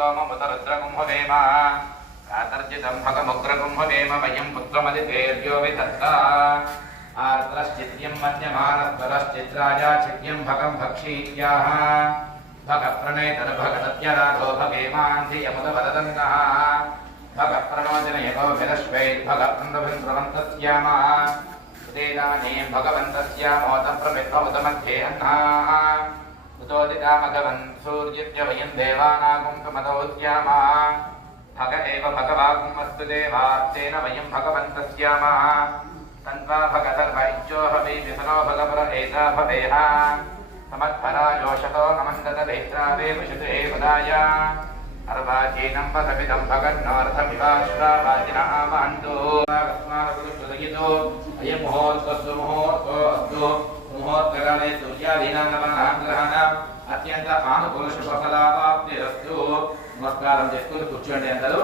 सोममुतरुद्रकुम्भवेम प्रातर्जितं भगमुग्रकुम्भवेम वयं पुत्रमदितेर्यो विधत्ता आर्द्रश्चिद्यं मन्यमानत्वरश्चिद्राजा चिद्यं भगं भक्षीत्याः भगप्रणेतरभगदत्यराधो भगेमान्धियमुदवदन्तः भगप्रणोदिनयतो विरश्वैर्भगप्रन्दभिन्द्रवन्तस्यामः उदेदानीं भगवन्तस्यामोदप्रमिद्भवतमध्ये अन्नाः उदोदितामघवन् सूर्यस्य वयं देवानागुं सुमदोद्यामः भग एव भगवागुमस्तु देवास्तेन वयं भगवन्तस्यामः तन्वा भगतर्व इच्छोहवै विसनो भगवर एता भवेह समत्फराजोषतो नमन्दतदैत्रावे विशतु एवदाय अर्वाचीनं वसमिदं भगन्नोऽर्थमिवाश्रावाचिनः मान्तु कस्मादुदयितो अयं मुहूर्तस्तु मुहूर्तो अस्तु मुहूर्तकाले सूर्यादीनां नवनां ग्रहाणाम् अत्यंत आनुकूल शुभफलाप्तिरस्तु। नमस्कारं చేసుకొని కూర్చోండి అందరూ।